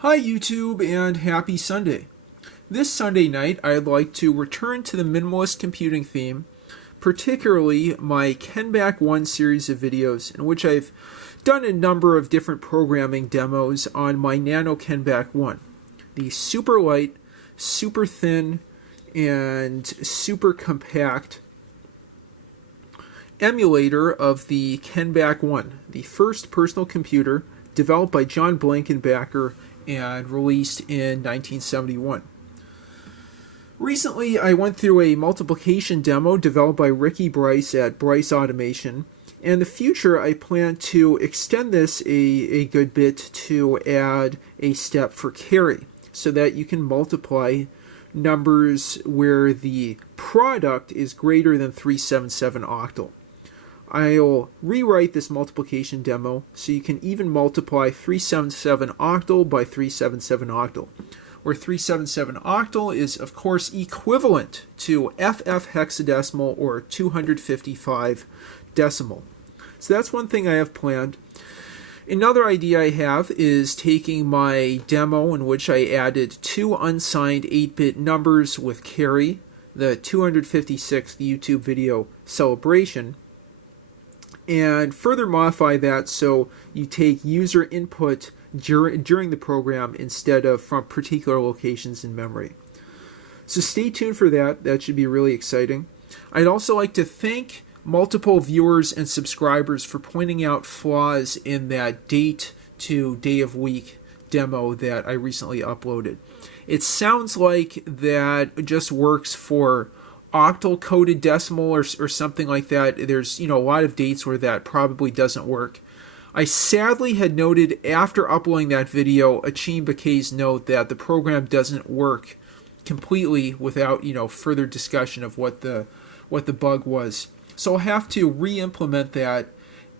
Hi YouTube and happy Sunday. This Sunday night I'd like to return to the minimalist computing theme, particularly my Kenbak-1 series of videos in which I've done a number of different programming demos on my NanoKenbak-1, the super light, super thin, and super compact emulator of the Kenbak-1, the first personal computer developed by John Blankenbacker and released in 1971. Recently, I went through a multiplication demo developed by Ricky Bryce at Bryce Automation. And in the future, I plan to extend this a good bit to add a step for carry so that you can multiply numbers where the product is greater than 377 octal. I'll rewrite this multiplication demo so you can even multiply 377 octal by 377 octal, where 377 octal is, of course, equivalent to FF hexadecimal or 255 decimal. So that's one thing I have planned. Another idea I have is taking my demo in which I added two unsigned 8-bit numbers with carry, the 256th YouTube video celebration, and further modify that so you take user input during the program instead of from particular locations in memory. So stay tuned for that. That should be really exciting. I'd also like to thank multiple viewers and subscribers for pointing out flaws in that date to day of week demo that I recently uploaded. It sounds like that just works for octal coded decimal or something like that. There's a lot of dates where that probably doesn't work. I sadly had noted after uploading that video a Kenbak's note that the program doesn't work completely without further discussion of what the bug was. So I'll have to re-implement that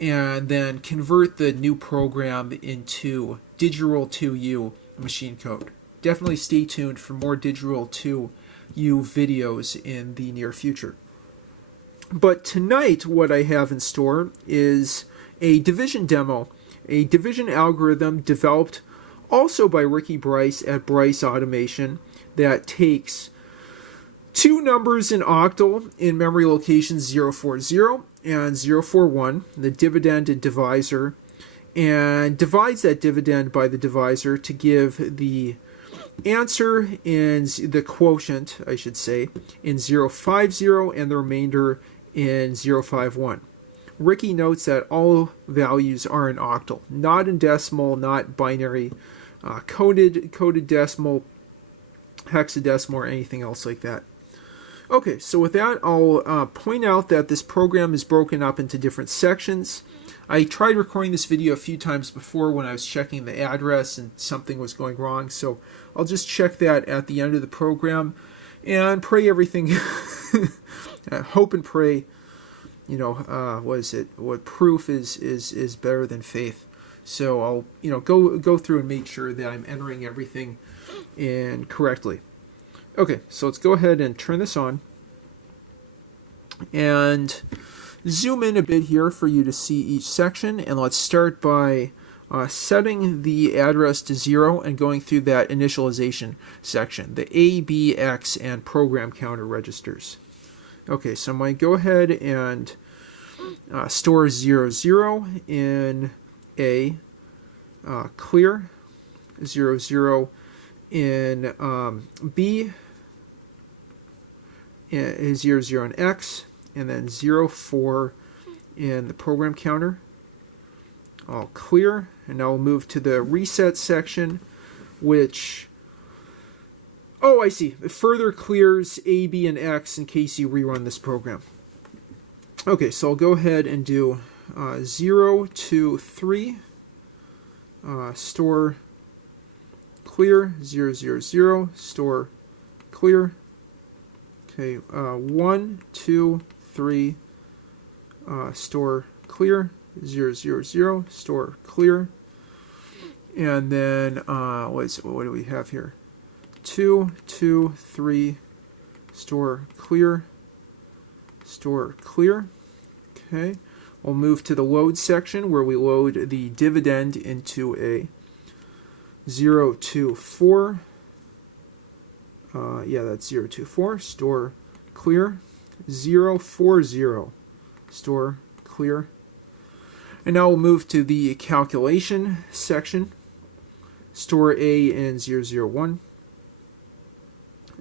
and then convert the new program into Digital 2U machine code. Definitely stay tuned for more Digital 2U videos in the near future. But tonight what I have in store is a division demo, a division algorithm developed also by Ricky Bryce at Bryce Automation that takes two numbers in octal in memory locations 040 and 041, the dividend and divisor, and divides that dividend by the divisor to give the answer in the quotient, I should say, in 050 and the remainder in 051. Ricky notes that all values are in octal, not in decimal, not binary, coded decimal, hexadecimal, or anything else like that. Okay, so with that, I'll point out that this program is broken up into different sections. I tried recording this video a few times before when I was checking the address and something was going wrong, so I'll just check that at the end of the program and pray everything, hope and pray, what proof is better than faith. So I'll, go through and make sure that I'm entering everything in correctly. Okay, so let's go ahead and turn this on and zoom in a bit here for you to see each section, and let's start by setting the address to 0 and going through that initialization section, the A, B, X, and program counter registers. Okay, so I'm going to go ahead and store 00 in A, clear, 00 in B, 00 in X, and then 04 in the program counter. All clear, and now we'll move to the reset section, which, I see, it further clears A, B, and X in case you rerun this program. Okay, so I'll go ahead and do 0 to 3, store clear, 000, store clear. Okay, 1, 2, 3, store clear, 000, store clear. And then, what do we have here? 2, 2, 3, store clear, store clear. Okay, we'll move to the load section where we load the dividend into a 024. Yeah, that's 024. Store clear. 040. Store clear. And now we'll move to the calculation section. Store A in 001.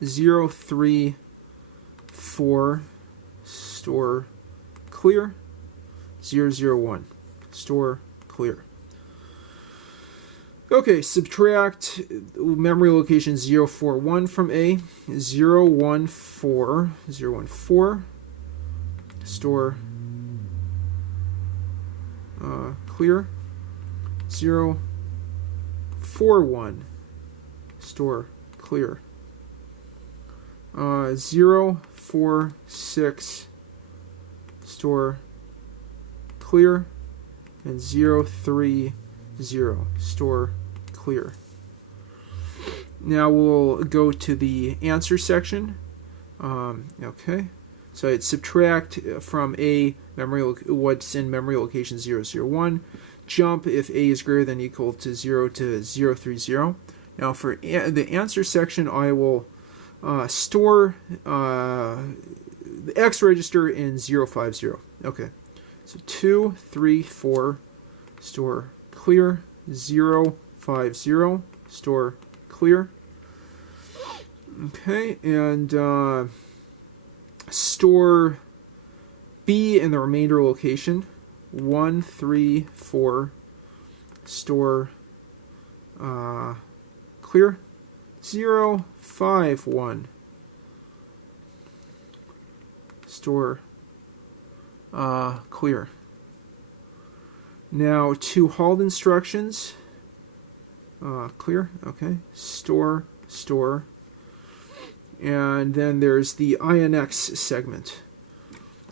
034. Store clear. 001. Store clear. Okay, subtract memory location 041 from A. 014. 014. Store clear. 041. Store clear. 046. Store clear. And 030. Store clear. Now we'll go to the answer section. Okay, so I'd subtract from A what's in memory location 001. Jump if A is greater than or equal to 0 to 030. Now for the answer section, I will store the X register in 050. Okay, so 2, 3, 4, store clear. 050, store clear. Okay, and store B in the remainder location. 1, 3, 4, store clear. 051, store clear. Now, two halt instructions. Clear. Okay. Store. And then there's the INX segment,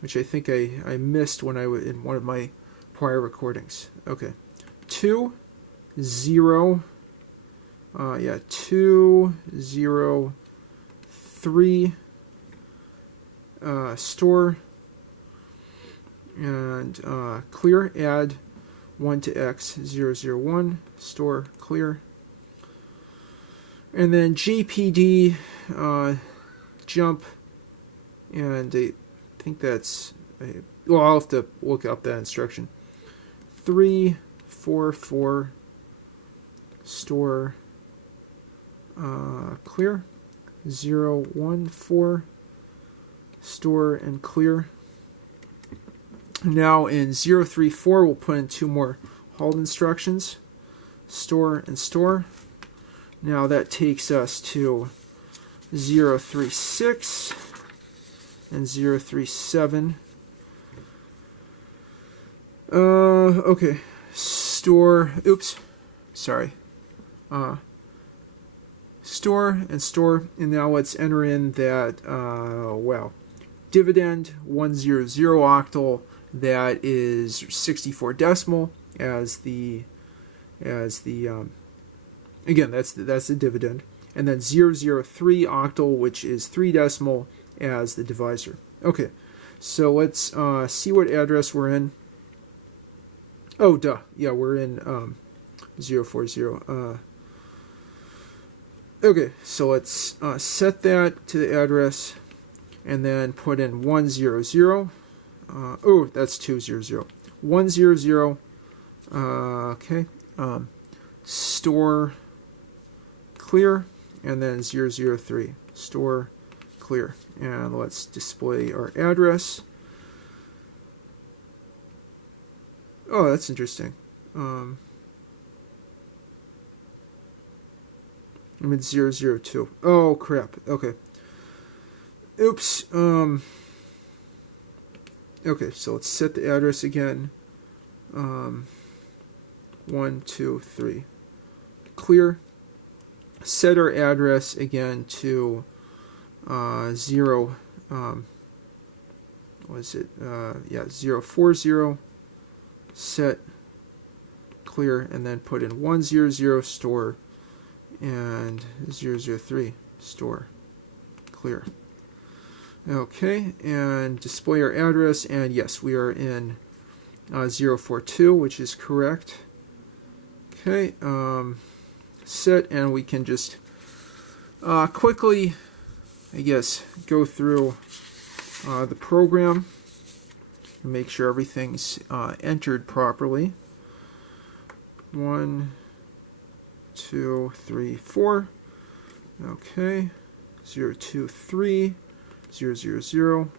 which I think I missed when I was in one of my prior recordings. Okay. 2, 0. 2, 0, 3. Store. And clear. Add 1 to X 001, store clear. And then JPD jump, and I think that's, well, I'll have to look up that instruction. 3, 4, 4, store clear. 0, 1, 4, store and clear. Now in 034, we'll put in two more halt instructions, store and store. Now that takes us to 036 and 037. Okay, store, store and store, and now let's enter in that, dividend 100 octal. That is 64 decimal as the again, that's the dividend, and then 003 octal, which is 3 decimal, as the divisor. Okay, so let's see what address we're in. Oh, duh, yeah, we're in 040. Okay, so let's set that to the address, and then put in 100. That's 200. 100. Okay. Store clear, and then 003. Store clear. And let's display our address. Oh, that's interesting. I'm at 002. Oh, crap. Okay. Oops. Okay, so let's set the address again. 1, 2, 3. Clear. Set our address again to 0. Was it? 040. Set. Clear, and then put in 100 store and 003 store. Clear. Okay, and display our address, and yes, we are in 042, which is correct. Okay, set, and we can just quickly, I guess, go through the program and make sure everything's entered properly. 1, 2, 3, 4. Okay. 0, 2, 3, 0, 0, 0.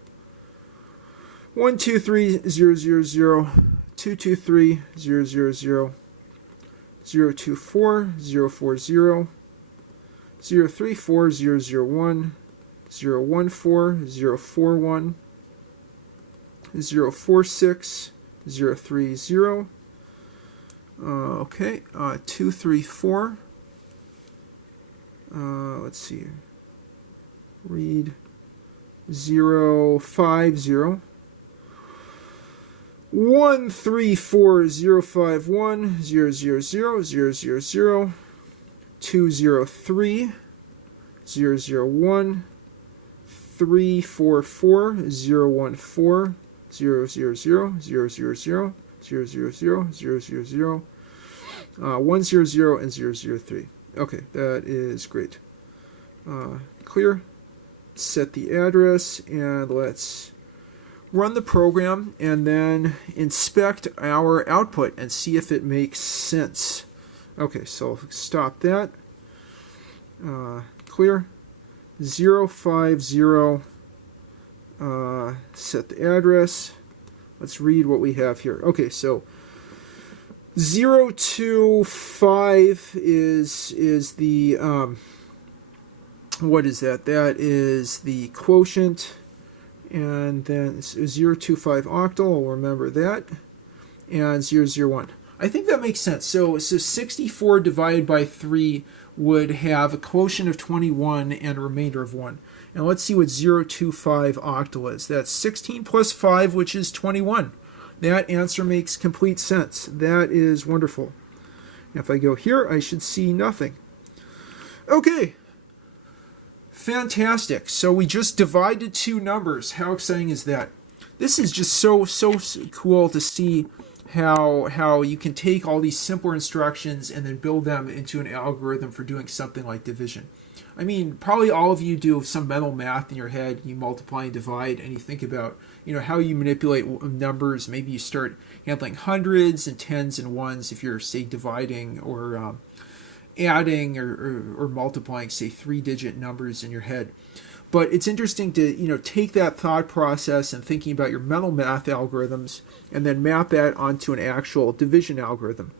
1, 2, 3, 0, 0, 0. 2, 2, 3, 0, 0, 0. 0, 2, 4, 0, 4, 0. 0, 3, 4, 0, 0, 1. 0, 1, 4, 0, 4, 1. 0, 4, 6, 0, 3, 0. Okay, 2, 3, 4. Let's see here. Read 0, 5, 0. 1, 3, 4, 0, 5, 1, 0, 0, 0, 0, 0, 0. 2, 0, 3, 0, 0, 1. 3, 4, 4, 0, 1, 4, 0, 0, 0, 0, 0, 0, 0, 0, 0, 0, 0, 0, 1, 0, 0, and 0, 0, 3. Okay, that is great. Clear. Set the address, and let's run the program, and then inspect our output and see if it makes sense. Okay, so stop that. Clear. 0, 5, 0. Set the address. Let's read what we have here. Okay, so 0 to 5 is the what is that? That is the quotient, and then 025 octal. I'll remember that, and 001. I think that makes sense. So 64 divided by 3 would have a quotient of 21 and a remainder of 1. And let's see what 025 octal is. That's 16 plus 5, which is 21. That answer makes complete sense. That is wonderful. If I go here, I should see nothing. Okay. Fantastic. So we just divided two numbers. How exciting is that? This is just so cool to see how you can take all these simpler instructions and then build them into an algorithm for doing something like division. I mean, probably all of you do some mental math in your head. You multiply and divide, and you think about, how you manipulate numbers. Maybe you start handling hundreds and tens and ones if you're, say, dividing or adding or multiplying, say, 3-digit numbers in your head. But it's interesting to, take that thought process and thinking about your mental math algorithms and then map that onto an actual division algorithm.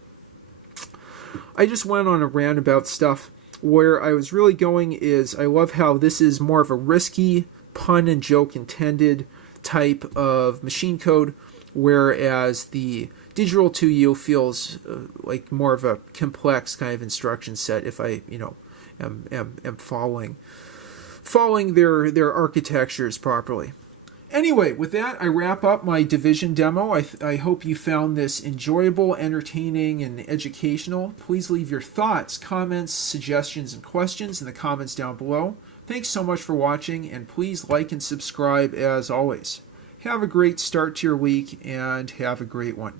I just went on a rant about stuff. Where I was really going is I love how this is more of a risky, pun and joke intended type of machine code, whereas the digital 2U feels like more of a complex kind of instruction set if I, am following their architectures properly. Anyway, with that, I wrap up my division demo. I hope you found this enjoyable, entertaining, and educational. Please leave your thoughts, comments, suggestions, and questions in the comments down below. Thanks so much for watching, and please like and subscribe as always. Have a great start to your week, and have a great one.